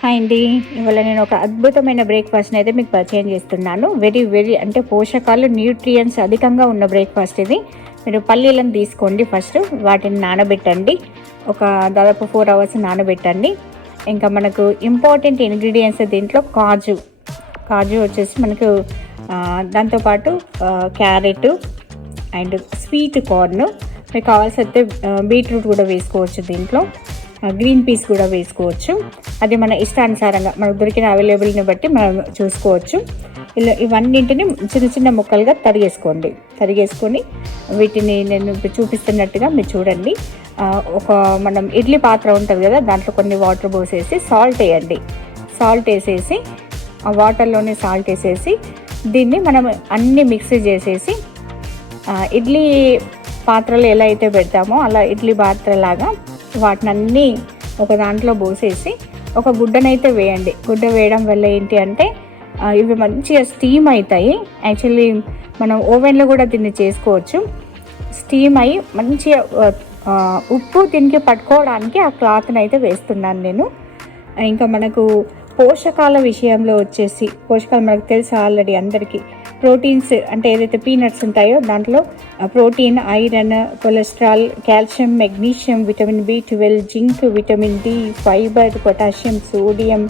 Hi అండి. ఇవాళ నేను ఒక అద్భుతమైన బ్రేక్ఫాస్ట్ని అయితే మీకు పరిచయం చేస్తున్నాను. వెరీ అంటే పోషకాలు, న్యూట్రియంట్స్ అధికంగా ఉన్న బ్రేక్ఫాస్ట్ ఇది. మీరు పల్లీలను తీసుకోండి. ఫస్ట్ వాటిని నానబెట్టండి. ఒక దాదాపు 4 అవర్స్ నానబెట్టండి. ఇంకా మనకు ఇంపార్టెంట్ ఇంగ్రీడియంట్స్ దీంట్లో కాజు వచ్చేసి మనకు దాంతోపాటు క్యారెట్ అండ్ స్వీట్ కార్న్, మీకు కావాల్సి అయితే బీట్రూట్ కూడా వేసుకోవచ్చు, దీంట్లో గ్రీన్ పీస్ కూడా వేసుకోవచ్చు. అది మన ఇష్టానుసారంగా మనకు దొరికిన అవైలబుల్ని బట్టి మనం చూసుకోవచ్చు. ఇలా ఇవన్నింటిని చిన్న చిన్న ముక్కలుగా తరిగేసుకొని వీటిని నేను చూపిస్తున్నట్టుగా మీరు చూడండి. మనం ఇడ్లీ పాత్ర ఉంటుంది కదా, దాంట్లో కొన్ని వాటర్ పోసేసి సాల్ట్ వేసేసి ఆ వాటర్లోనే సాల్ట్ వేసేసి దీన్ని మనం అన్నీ మిక్స్ చేసేసి ఇడ్లీ పాత్రలో ఎలా అయితే పెడతామో అలా ఇడ్లీ పాత్రలాగా వాటిని అన్నీ ఒక దాంట్లో పోసేసి ఒక గుడ్డనైతే వేయండి. గుడ్డ వేయడం వల్ల ఏంటి అంటే ఇవి మంచిగా స్టీమ్ అవుతాయి. యాక్చువల్లీ మనం ఓవెన్లో కూడా దీన్ని చేసుకోవచ్చు. స్టీమ్ అయ్యి మంచిగా ఉప్పు దీనికి పట్టుకోవడానికి ఆ క్లాత్ని అయితే వేస్తున్నాను నేను. ఇంకా మనకు పోషకాల విషయంలో వచ్చేసి పోషకాలు మనకు తెలుసు ఆల్రెడీ అందరికీ. ప్రోటీన్స్ అంటే ఏదైతే పీనట్స్ ఉంటాయో దాంట్లో protein, iron, cholesterol, calcium, magnesium, vitamin B12, zinc, vitamin D, fibre, potassium, sodium,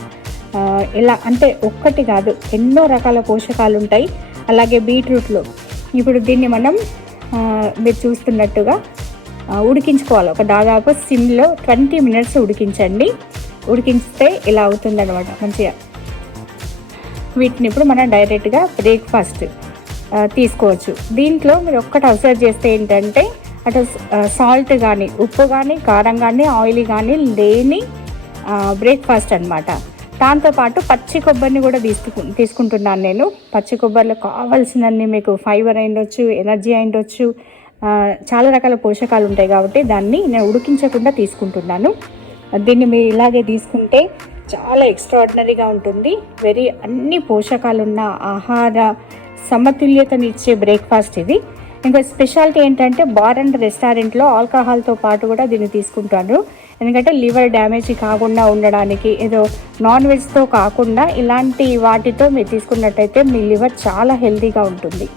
ఇలా అంటే ఒక్కటి కాదు ఎన్నో రకాల పోషకాలు ఉంటాయి. అలాగే బీట్రూట్లో ఇప్పుడు దీన్ని మనం మీరు చూస్తున్నట్టుగా ఉడికించుకోవాలి. ఒక దాదాపు సిమ్లో 20 minutes ఉడికించితే ఇలా అవుతుందన్నమాట మంచిగా. వీటిని ఇప్పుడు మనం డైరెక్ట్గా బ్రేక్ఫాస్ట్ తీసుకోవచ్చు. దీంట్లో మీరు ఒక్కటి అబ్జర్వ్ చేస్తే ఏంటంటే అటు సాల్ట్ కానీ, ఉప్పు కానీ, కారం కానీ, ఆయిల్ కానీ లేని బ్రేక్ఫాస్ట్ అనమాట. దాంతోపాటు పచ్చి కొబ్బరిని కూడా తీసుకుంటున్నాను నేను. పచ్చి కొబ్బరిలో కావాల్సినన్ని మీకు ఫైబర్ అయిండొచ్చు, ఎనర్జీ అయిండొచ్చు, చాలా రకాల పోషకాలు ఉంటాయి కాబట్టి దాన్ని నేను ఉడికించకుండా తీసుకుంటున్నాను. దీన్ని మీరు ఇలాగే తీసుకుంటే చాలా ఎక్స్ట్రాడినరీగా ఉంటుంది. అన్ని పోషకాలున్న ఆహార సమతుల్యతనిచ్చే బ్రేక్ఫాస్ట్ ఇది. ఇంకా స్పెషాలిటీ ఏంటంటే బార్ అండ్ రెస్టారెంట్లో ఆల్కహాల్తో పాటు కూడా దీన్ని తీసుకుంటాను. ఎందుకంటే లివర్ డ్యామేజ్ కాకుండా ఉండడానికి, ఏదో నాన్ వెజ్తో కాకుండా ఇలాంటి వాటితో మీరు తీసుకున్నట్టయితే మీ లివర్ చాలా హెల్తీగా ఉంటుంది.